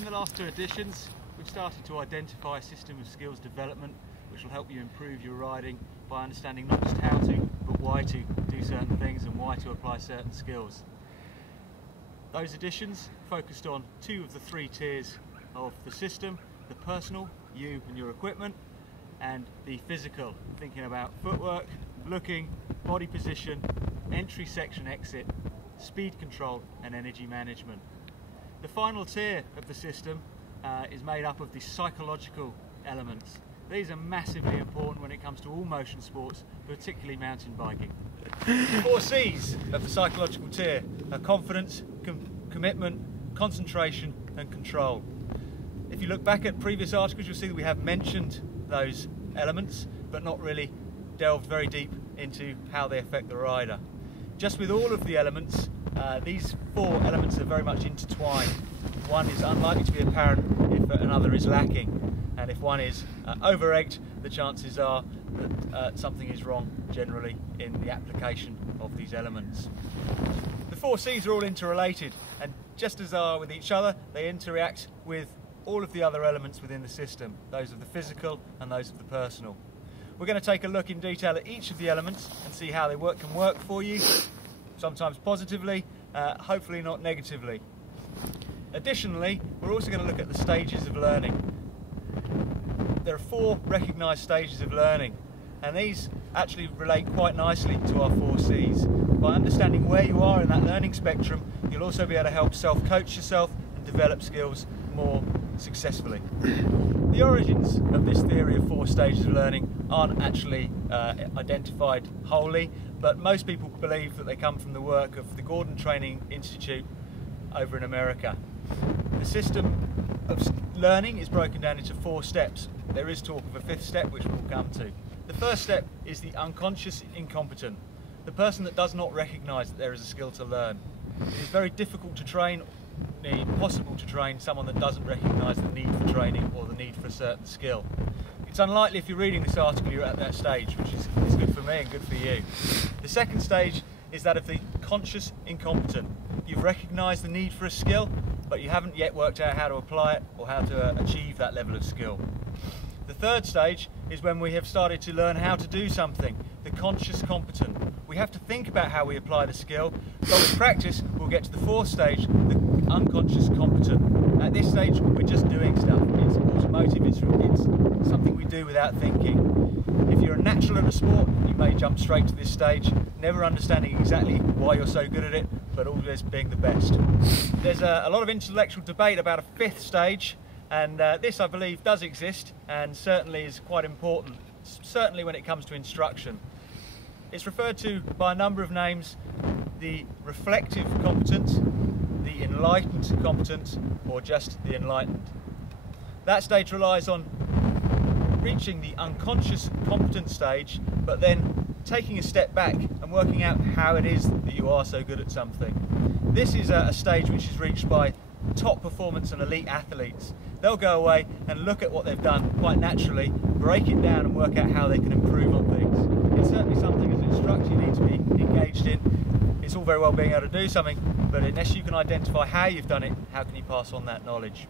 In the last two editions, we've started to identify a system of skills development which will help you improve your riding by understanding not just how to, but why to do certain things and why to apply certain skills. Those editions focused on two of the three tiers of the system: the personal, you and your equipment, and the physical, thinking about footwork, looking, body position, entry, section, exit, speed control and energy management. The final tier of the system is made up of the psychological elements. These are massively important when it comes to all motion sports, particularly mountain biking. The 4 C's of the psychological tier are confidence, commitment, concentration and control. If you look back at previous articles, you'll see that we have mentioned those elements but not really delved very deep into how they affect the rider. Just with all of the elements, these 4 elements are very much intertwined. One is unlikely to be apparent if another is lacking, and if one is over-egged, the chances are that something is wrong generally in the application of these elements. The 4 C's are all interrelated, and just as they are with each other, they interact with all of the other elements within the system, those of the physical and those of the personal. We're going to take a look in detail at each of the elements and see how they can work for you, sometimes positively, hopefully not negatively. Additionally, we're also going to look at the stages of learning. There are 4 recognised stages of learning, and these actually relate quite nicely to our 4 C's. By understanding where you are in that learning spectrum, you'll also be able to help self-coach yourself and develop skills more successfully. The origins of this theory of 4 stages of learning aren't actually identified wholly, but most people believe that they come from the work of the Gordon Training Institute over in America. The system of learning is broken down into 4 steps. There is talk of a 5th step which we'll come to. The first step is the unconscious incompetent, the person that does not recognise that there is a skill to learn. It is very difficult to train, impossible to train someone that doesn't recognise the need for training or the need for a certain skill. It's unlikely if you're reading this article you're at that stage, which is good for me and good for you. The second stage is that of the conscious incompetent. You've recognised the need for a skill, but you haven't yet worked out how to apply it or how to achieve that level of skill. The third stage is when we have started to learn how to do something, the conscious competent. We have to think about how we apply the skill, but with practice we'll get to the 4th stage, the unconscious competent. At this stage we're just doing stuff. It's automotive, it's something we do without thinking. If you're a natural at a sport, you may jump straight to this stage, never understanding exactly why you're so good at it, but always being the best. There's a lot of intellectual debate about a 5th stage, and this I believe does exist and certainly is quite important, certainly when it comes to instruction. It's referred to by a number of names: the reflective competence, the enlightened competence, or just the enlightened. That stage relies on reaching the unconscious competent stage, but then taking a step back and working out how it is that you are so good at something. This is a stage which is reached by top performance and elite athletes. They'll go away and look at what they've done quite naturally, break it down and work out how they can improve on things. It's certainly something as an instructor you need to be engaged in. It's all very well being able to do something, but unless you can identify how you've done it, how can you pass on that knowledge?